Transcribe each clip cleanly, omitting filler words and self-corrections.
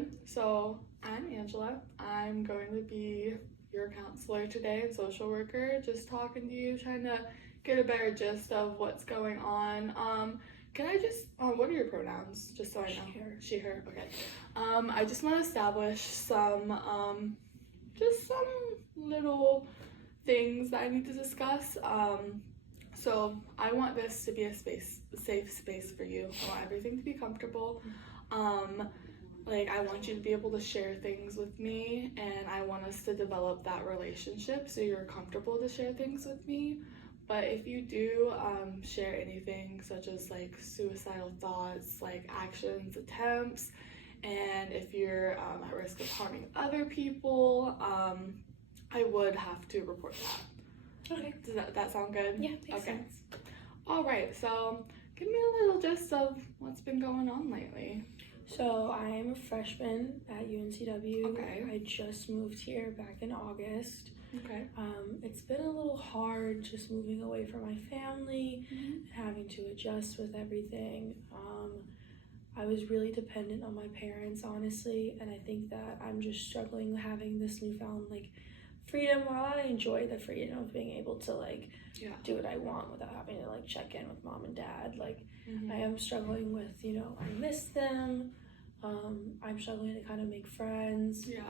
good. So I'm Angela. I'm going to be your counselor today and social worker, just talking to you, trying to get a better gist of what's going on. Can I just, what are your pronouns? Just so I know. She, her. She, her, okay. I just want to establish some little things that I need to discuss. So I want this to be a safe space for you. I want everything to be comfortable. I want you to be able to share things with me, and I want us to develop that relationship so you're comfortable to share things with me. But if you do share anything such as like suicidal thoughts, like actions, attempts, and if you're at risk of harming other people, I would have to report that. Okay. Does that sound good? Yeah, makes okay. sense. All right, so give me a little gist of what's been going on lately. So I am a freshman at UNCW. Okay. I just moved here back in August. Okay. It's been a little hard just moving away from my family and having to adjust with everything. I was really dependent on my parents, honestly, and I think that I'm just struggling having this newfound freedom. While I enjoy the freedom of being able to do what I want without having to check in with mom and dad, I am struggling with, I miss them. I'm struggling to kind of make friends. Yeah.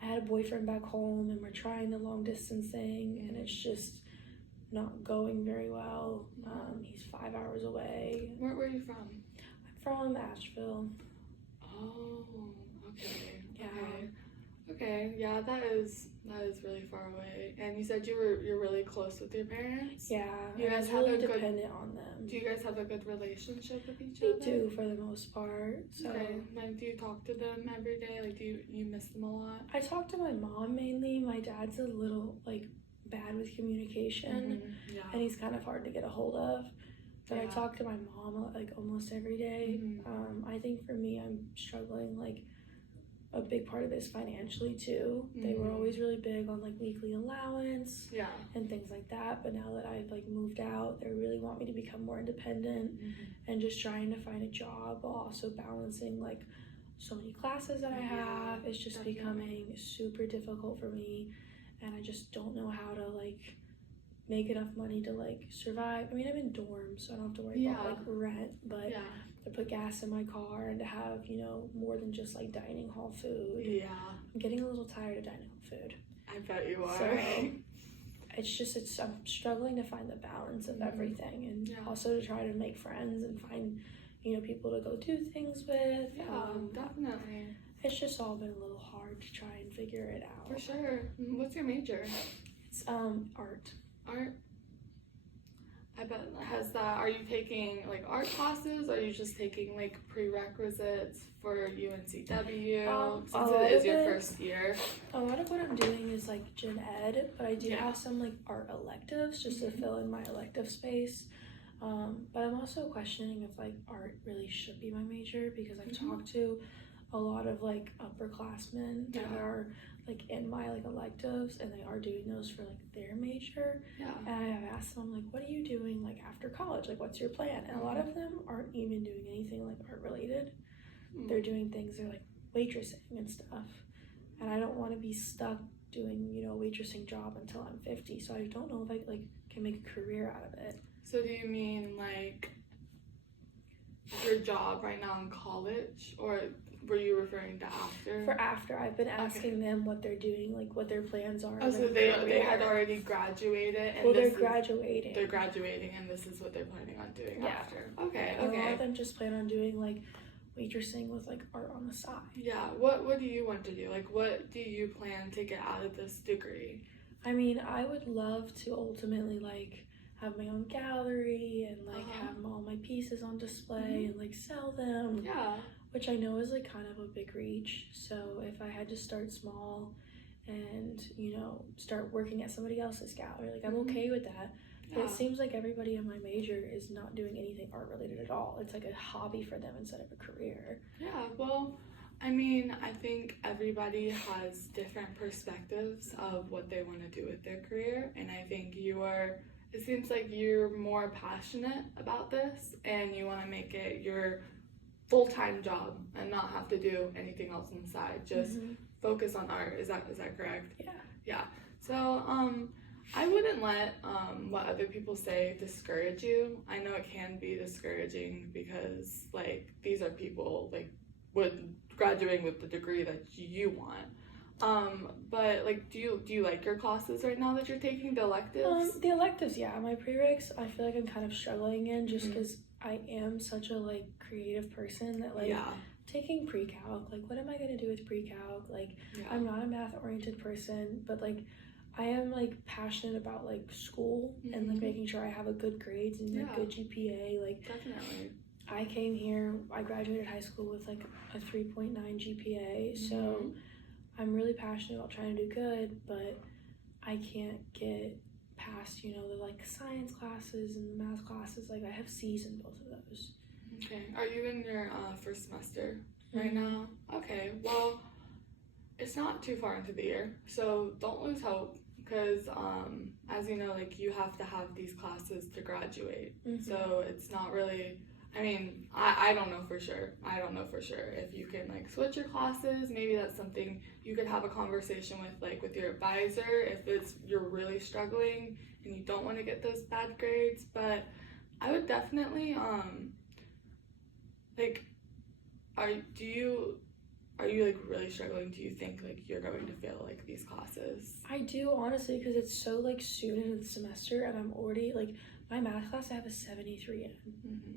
I had a boyfriend back home and we're trying the long distance thing and it's just not going very well. He's 5 hours away. Where are you from? I'm from Asheville. Oh, okay. Yeah. Okay, yeah, that is really far away. And you said you're really close with your parents? Yeah, You guys I was really have a dependent on them. Do you guys have a good relationship with each We other? do for the most part. So Okay, do you talk to them every day? Do you miss them a lot? I talk to my mom mainly. My dad's a little bad with communication Yeah. and he's kind of hard to get a hold of. But I Yeah. talk to my mom almost every day. I think for me, I'm struggling a big part of it is financially too. They were always really big on weekly allowance and things like that, but now that I've moved out, they really want me to become more independent and just trying to find a job while also balancing so many classes that I have. It's just becoming super difficult for me, and I just don't know how to make enough money to survive. I mean, I'm in dorms, so I don't have to worry about rent, but to put gas in my car and to have more than just dining hall food. Yeah. I'm getting a little tired of dining hall food. I bet you are. So I'm struggling to find the balance of everything, and also to try to make friends and find people to go do things with. Definitely. It's just all been a little hard to try and figure it out. For sure. What's your major? It's art. Art. I bet are you taking art classes, or are you just taking prerequisites for UNCW since it is your first year? A lot of what I'm doing is gen ed, but I do have some art electives just to fill in my elective space. But I'm also questioning if art really should be my major, because I've talked to a lot of upperclassmen that are in my electives, and they are doing those for their major. And I have asked them what are you doing after college, what's your plan? And a lot of them aren't even doing anything art related. They're doing things waitressing and stuff, and I don't want to be stuck doing a waitressing job until I'm 50. So I don't know if I can make a career out of it. So do you mean your job right now in college, or were you referring to after? For after, I've been asking them what they're doing, what their plans are. Oh, so they had already graduated, and they're graduating. They're graduating, and this is what they're planning on doing after. Okay. A lot of them just plan on doing waitressing with art on the side. Yeah. What do you want to do? What do you plan to get out of this degree? I mean, I would love to ultimately have my own gallery and have all my pieces on display and sell them. Yeah. Which I know is kind of a big reach. So if I had to start small and start working at somebody else's gallery, I'm okay with that. But it seems everybody in my major is not doing anything art related at all. It's a hobby for them instead of a career. Yeah, well, I mean, I think everybody has different perspectives of what they want to do with their career, and I think it seems like you're more passionate about this and you want to make it your full-time job and not have to do anything else on the side. Just focus on art. Is that correct? Yeah. Yeah. So I wouldn't let what other people say discourage you. I know it can be discouraging because like these are people like graduating with the degree that you want. But like do you like your classes right now that you're taking, the electives? The electives, yeah. My prereqs, I feel like I'm kind of struggling in just because I am such a like creative person that like taking pre-calc, like what am I gonna do with pre-calc? Like I'm not a math oriented person, but like I am like passionate about like school and like making sure I have a good grades and like good GPA. Like Definitely. I came here, I graduated high school with like a 3.9 GPA, so I'm really passionate about trying to do good, but I can't get past, you know, the like science classes and the math classes. Like I have C's in both of those. Okay. Are you in your first semester right now? Okay. Well, it's not too far into the year, so don't lose hope because as you know, like you have to have these classes to graduate. So it's not really, I mean, I don't know for sure. I don't know for sure if you can like switch your classes. Maybe that's something you could have a conversation with like with your advisor if you're really struggling and you don't want to get those bad grades. But I would definitely like are you like really struggling? Do you think like you're going to fail like these classes? I do, honestly, because it's so like soon into the semester and I'm already like my math class I have a 73 in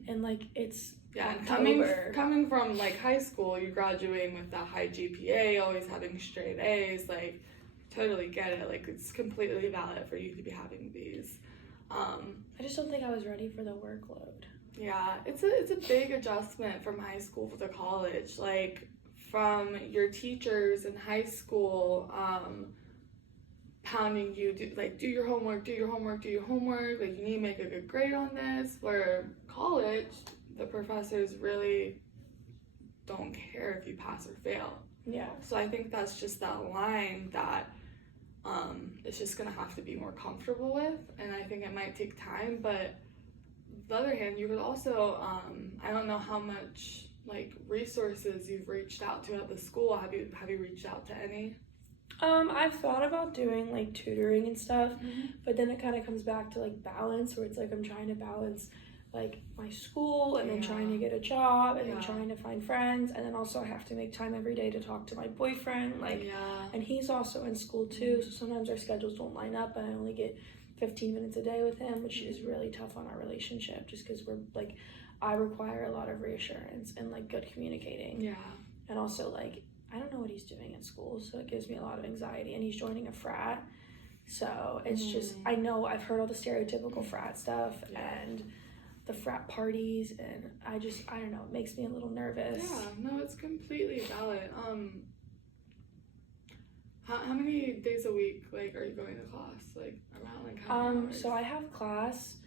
and like it's and October. coming from like high school, you graduating with that high GPA, always having straight A's, like totally get it. Like it's completely valid for you to be having these. I just don't think I was ready for the workload. Yeah, it's a big adjustment from high school to college. Like from your teachers in high school pounding you, do your homework, like you need to make a good grade on this. Where college, the professors really don't care if you pass or fail. Yeah. So I think that's just that line that it's just gonna have to be more comfortable with, and I think it might take time. But on the other hand, you could also I don't know how much like resources you've reached out to at the school. Have you reached out to any? I've thought about doing like tutoring and stuff, but then it kind of comes back to like balance, where it's like I'm trying to balance like my school and then trying to get a job and then trying to find friends, and then also I have to make time every day to talk to my boyfriend, like and he's also in school too, so sometimes our schedules don't line up and I only get 15 minutes a day with him, which is really tough on our relationship just because we're like I require a lot of reassurance and like good communicating, and also like I don't know what he's doing in school, so it gives me a lot of anxiety, and he's joining a frat, so it's just I know I've heard all the stereotypical frat stuff and the frat parties, and I don't know, it makes me a little nervous. No, it's completely valid. How many days a week like are you going to class, like around like how many hours? So I have class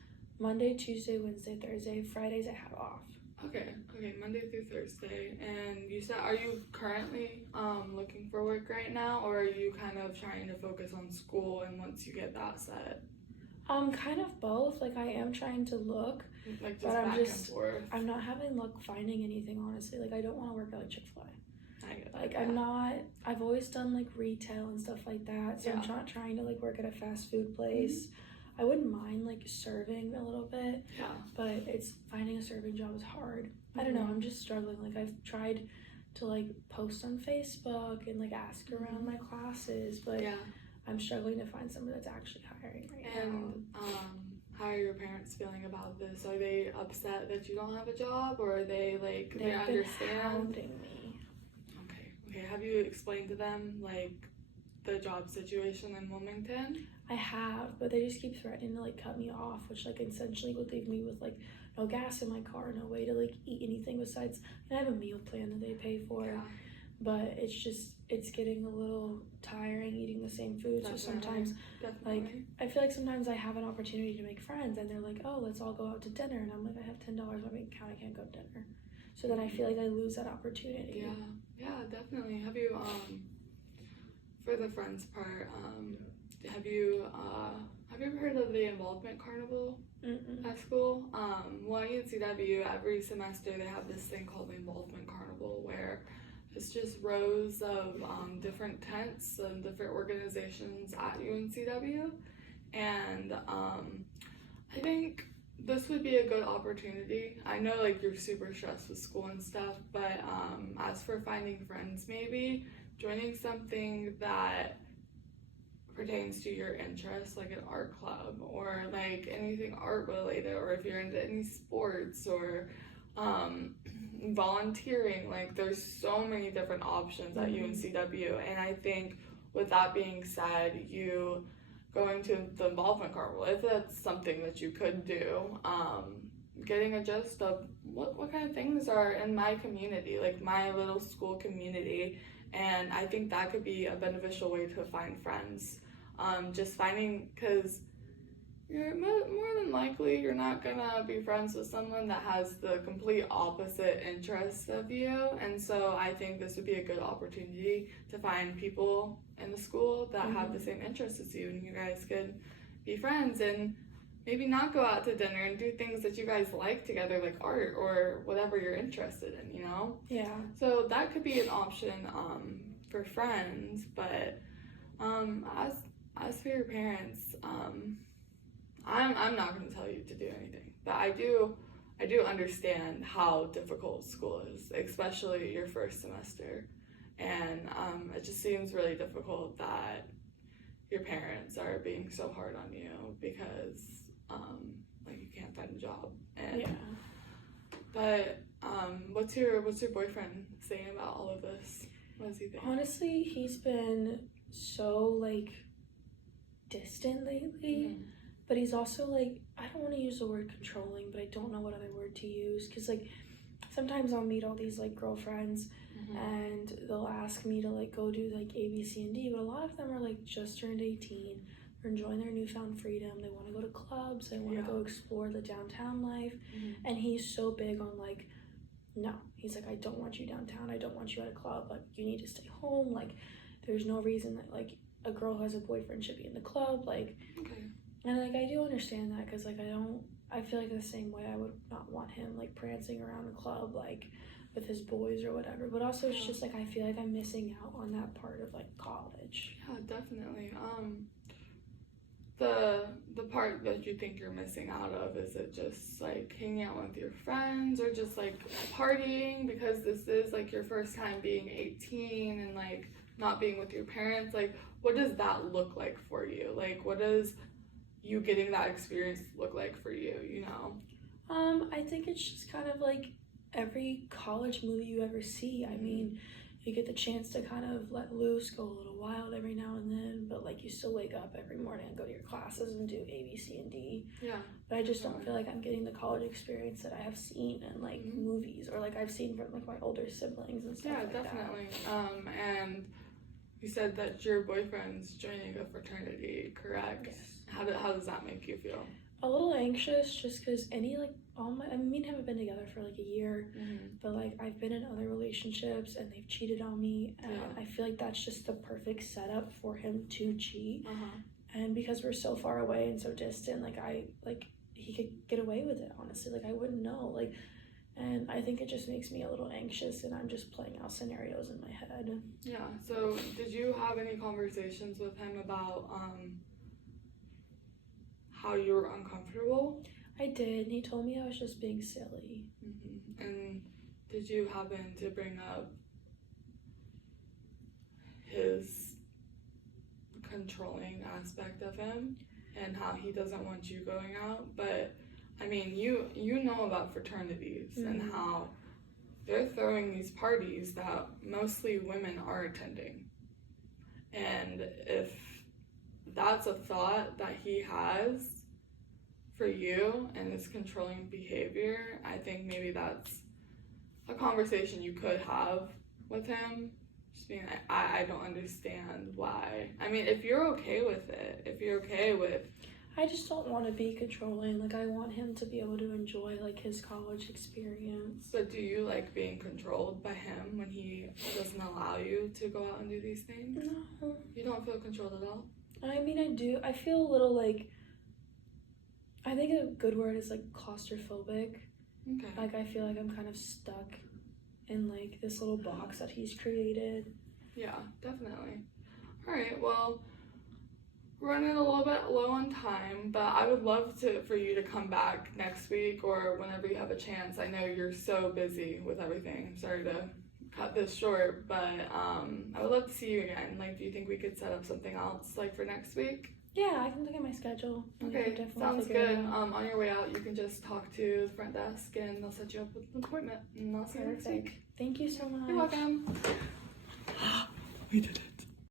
Monday, Tuesday, Wednesday, Thursday. Fridays I have off. Okay, Monday through Thursday. And you said, are you currently looking for work right now, or are you kind of trying to focus on school and once you get that set? Kind of both. Like I am trying to look, like but and forth. I'm not having luck finding anything, honestly. Like I don't want to work at like Chick-fil-A. I get that. Like I've always done like retail and stuff like that, so I'm not trying to like work at a fast food place. I wouldn't mind like serving a little bit, but it's finding a serving job is hard. I don't know, I'm just struggling. Like I've tried to like post on Facebook and like ask around my classes, but I'm struggling to find someone that's actually hiring right now. And how are your parents feeling about this? Are they upset that you don't have a job, or are they like they understand? Hounding me. Okay. Have you explained to them like the job situation in Wilmington? I have, but they just keep threatening to like cut me off, which like essentially would leave me with like no gas in my car, no way to like eat anything besides, and I have a meal plan that they pay for, but it's getting a little tiring eating the same food. Definitely. So sometimes like I feel like sometimes I have an opportunity to make friends and they're like, oh, let's all go out to dinner, and I'm like, I have $10 in my bank account, I can't go to dinner. So then I feel like I lose that opportunity. Yeah, definitely. Have you have you ever heard of the Involvement Carnival Mm-mm. at school? Well, at UNCW, every semester they have this thing called the Involvement Carnival where it's just rows of different tents and different organizations at UNCW. And I think this would be a good opportunity. I know like you're super stressed with school and stuff, but as for finding friends, maybe joining something that pertains to your interests, like an art club or like anything art related, or if you're into any sports or volunteering, like there's so many different options at UNCW. And I think with that being said, you going to the Involvement Carnival, if that's something that you could do, getting a gist of what kind of things are in my community, like my little school community. And I think that could be a beneficial way to find friends. Just finding, because you're more than likely you're not gonna be friends with someone that has the complete opposite interests of you. And so I think this would be a good opportunity to find people in the school that have the same interests as you, and you guys could be friends and maybe not go out to dinner and do things that you guys like together, like art or whatever you're interested in, you know? Yeah. So that could be an option for friends. But as for your parents, I'm not going to tell you to do anything, but I do understand how difficult school is, especially your first semester, and it just seems really difficult that your parents are being so hard on you because like you can't find a job. And Yeah. but what's your boyfriend saying about all of this? What does he think? Honestly, he's been so like distant lately. But he's also like, I don't want to use the word controlling, but I don't know what other word to use. Because like sometimes I'll meet all these like girlfriends and they'll ask me to like go do like A, B, C, and D. But a lot of them are like just turned 18. They're enjoying their newfound freedom. They want to go to clubs. They want to go explore the downtown life. And he's so big on like, no. He's like, I don't want you downtown. I don't want you at a club. Like, you need to stay home. Like, there's no reason that like a girl who has a boyfriend should be in the club. Like, and like I do understand that because like I feel like the same way I would not want him like prancing around the club like with his boys or whatever. But also it's just like I feel like I'm missing out on that part of like college. Yeah, definitely. The part that you think you're missing out of, is it just like hanging out with your friends or just like partying because this is like your first time being 18 and like not being with your parents? Like, what does that look like for you? Like, what does you getting that experience look like for you, you know? I think it's just kind of like every college movie you ever see. I mean, you get the chance to kind of let loose, go a little wild every now and then, but like you still wake up every morning and go to your classes and do A, B, C, and D. Yeah. But I just don't feel like I'm getting the college experience that I have seen in like movies or like I've seen from like my older siblings and stuff. Yeah, like definitely. And you said that your boyfriend's joining a fraternity, correct? Yes. How does that make you feel? A little anxious just because me and him have been together for like a year, but like I've been in other relationships and they've cheated on me, and I feel like that's just the perfect setup for him to cheat. And because we're so far away and so distant, like he could get away with it, honestly. Like I wouldn't know, like, and I think it just makes me a little anxious, and I'm just playing out scenarios in my head. Yeah. So did you have any conversations with him about how you were uncomfortable? I did. He told me I was just being silly. And did you happen to bring up his controlling aspect of him and how he doesn't want you going out? But I mean, you know about fraternities and how they're throwing these parties that mostly women are attending. And if that's a thought that he has for you and his controlling behavior, I think maybe that's a conversation you could have with him. Just being like, I don't understand why. I mean, if you're okay with it, if you're okay with... I just don't want to be controlling. Like, I want him to be able to enjoy, like, his college experience. But do you like being controlled by him when he doesn't allow you to go out and do these things? No. You don't feel controlled at all? I mean, I do. I feel a little, like, I think a good word is like claustrophobic. Okay. Like I feel like I'm kind of stuck in like this little box that he's created. Yeah, definitely. All right, well, we're running a little bit low on time, but I would love for you to come back next week or whenever you have a chance. I know you're so busy with everything. I'm sorry to cut this short, but I would love to see you again. Like, do you think we could set up something else like for next week? Yeah, I can look at my schedule. And we Okay, can definitely sounds figure it good. out. On your way out, you can just talk to the front desk and they'll set you up with an appointment. And I'll see you next Perfect. week. Thank you so much. You're welcome. We did it.